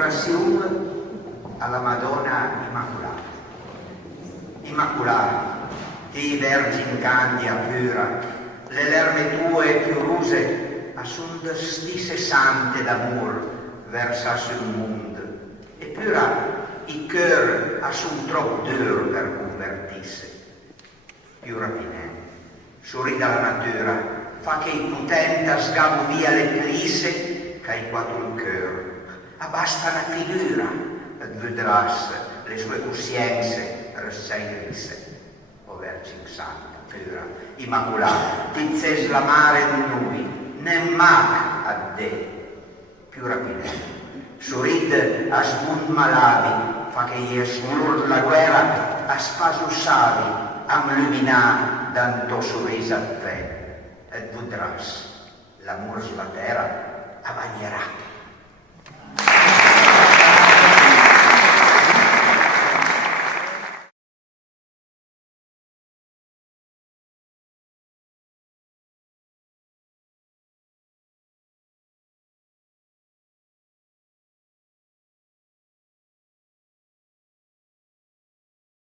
orazione alla Madonna Immacolata. Immacolata, ti Vergine candia pura, le lerme tue più ruse assun stisse sante d'amor versa sul mondo, e pura i cœur assun troppo dur per convertisse. Più rapinè, sorrida la natura, fa che i potenta sgavo via le crisse, che i quattro il cœur abbasta la figura, ed vedràs le sue coscienze resseirisse. O Vergine Santa, pura, Immacolata, ti zes la mare in noi, ne mac a te, più rapinè. Sorride a smun malavi, fa che gli esmur la guerra a spaso savi, am luminà danto sorrisa a fe, ed vedràs l'amor sulla terra avvagnerà.